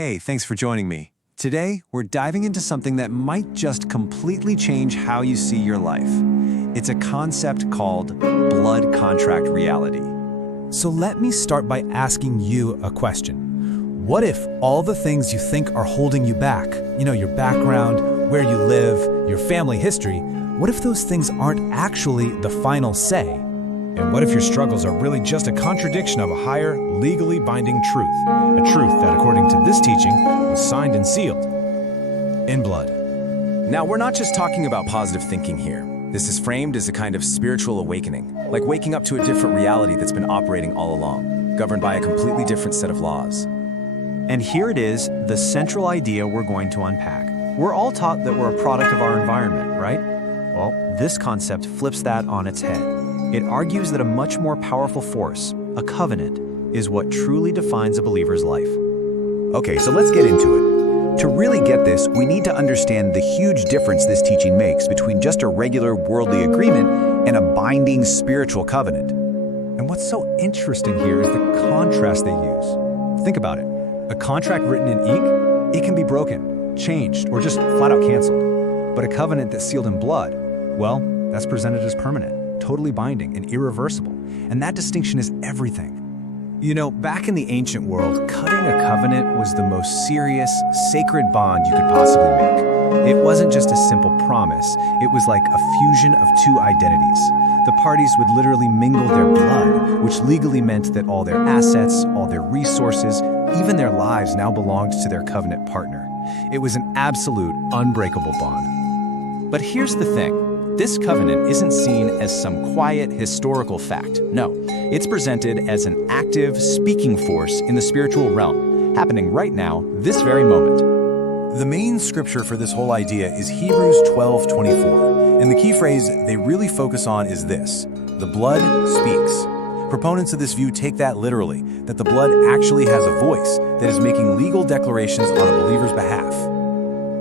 Hey, thanks for joining me. Today, we're diving into something that might just completely change how you see your life. It's a concept called blood contract reality. So let me start by asking you a question. What if all the things you think are holding you back, your background, where you live, your family history, what if those things aren't actually the final say? And what if your struggles are really just a contradiction of a higher, legally binding truth? A truth that, according to this teaching, was signed and sealed in blood. Now, we're not just talking about positive thinking here. This is framed as a kind of spiritual awakening, like waking up to a different reality that's been operating all along, governed by a completely different set of laws. And here it is, the central idea we're going to unpack. We're all taught that we're a product of our environment, right? Well, this concept flips that on its head. It argues that a much more powerful force, a covenant, is what truly defines a believer's life. Okay, so let's get into it. To really get this, we need to understand the huge difference this teaching makes between just a regular worldly agreement and a binding spiritual covenant. And what's so interesting here is the contrast they use. Think about it. A contract written in ink, it can be broken, changed, or just flat out canceled. But a covenant that's sealed in blood, well, that's presented as permanent, totally binding, and irreversible. And that distinction is everything. Back in the ancient world, cutting a covenant was the most serious, sacred bond you could possibly make. It wasn't just a simple promise, it was like a fusion of two identities. The parties would literally mingle their blood, which legally meant that all their assets, all their resources, even their lives now belonged to their covenant partner. It was an absolute, unbreakable bond. But here's the thing. This covenant isn't seen as some quiet historical fact. No, it's presented as an active, speaking force in the spiritual realm, happening right now, this very moment. The main scripture for this whole idea is Hebrews 12:24, and the key phrase they really focus on is this: the blood speaks. Proponents of this view take that literally, that the blood actually has a voice that is making legal declarations on a believer's behalf.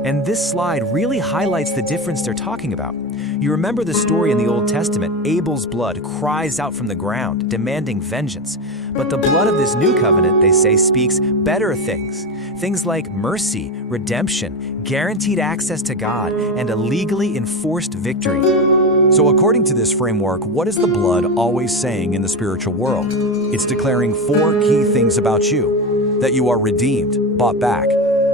And this slide really highlights the difference they're talking about. You remember the story in the Old Testament, Abel's blood cries out from the ground, demanding vengeance. But the blood of this new covenant, they say, speaks better things. Things like mercy, redemption, guaranteed access to God, and a legally enforced victory. So according to this framework, what is the blood always saying in the spiritual world? It's declaring four key things about you: that you are redeemed, bought back;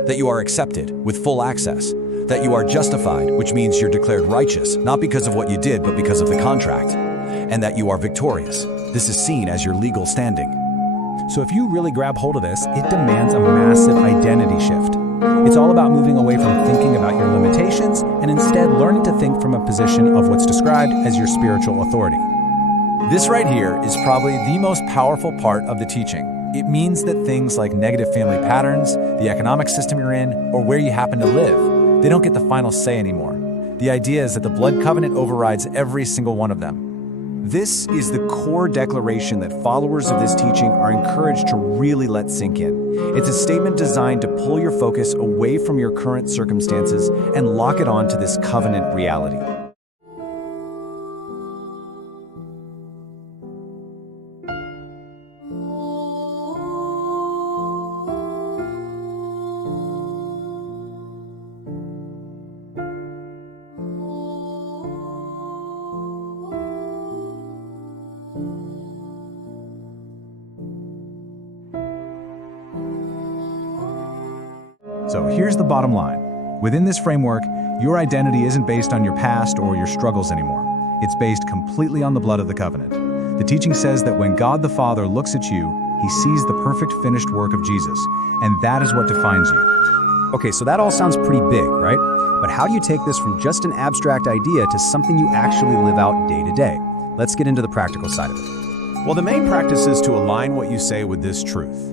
that you are accepted with full access; that you are justified, which means you're declared righteous, not because of what you did, but because of the contract; and that you are victorious. This is seen as your legal standing. So if you really grab hold of this, it demands a massive identity shift. It's all about moving away from thinking about your limitations and instead learning to think from a position of what's described as your spiritual authority. This right here is probably the most powerful part of the teaching. It means that things like negative family patterns, the economic system you're in, or where you happen to live, they don't get the final say anymore. The idea is that the blood covenant overrides every single one of them. This is the core declaration that followers of this teaching are encouraged to really let sink in. It's a statement designed to pull your focus away from your current circumstances and lock it on to this covenant reality. So here's the bottom line. Within this framework, your identity isn't based on your past or your struggles anymore. It's based completely on the blood of the covenant. The teaching says that when God the Father looks at you, he sees the perfect finished work of Jesus, and that is what defines you. Okay, so that all sounds pretty big, right? But how do you take this from just an abstract idea to something you actually live out day to day? Let's get into the practical side of it. Well, the main practice is to align what you say with this truth.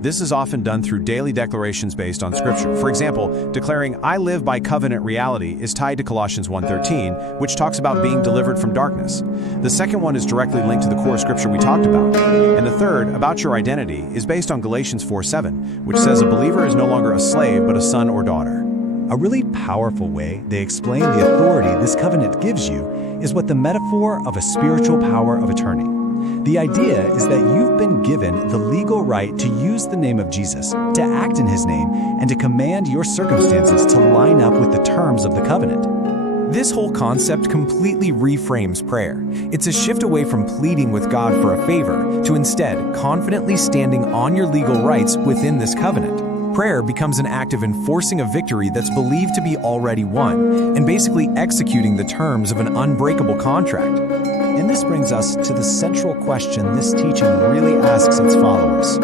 This is often done through daily declarations based on Scripture. For example, declaring, "I live by covenant reality," is tied to Colossians 1:13, which talks about being delivered from darkness. The second one is directly linked to the core Scripture we talked about. And the third, about your identity, is based on Galatians 4:7, which says a believer is no longer a slave, but a son or daughter. A really powerful way they explain the authority this covenant gives you is what the metaphor of a spiritual power of attorney. The idea is that you've been given the legal right to use the name of Jesus, to act in his name, and to command your circumstances to line up with the terms of the covenant. This whole concept completely reframes prayer. It's a shift away from pleading with God for a favor to instead confidently standing on your legal rights within this covenant. Prayer becomes an act of enforcing a victory that's believed to be already won, and basically executing the terms of an unbreakable contract. And this brings us to the central question this teaching really asks its followers.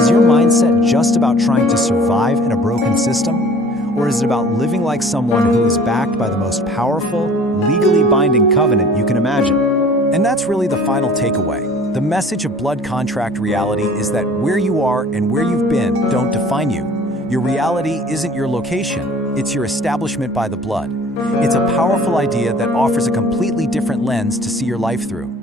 Is your mindset just about trying to survive in a broken system? Or is it about living like someone who is backed by the most powerful, legally binding covenant you can imagine? And that's really the final takeaway. The message of blood contract reality is that where you are and where you've been don't define you. Your reality isn't your location, it's your establishment by the blood. It's a powerful idea that offers a completely different lens to see your life through.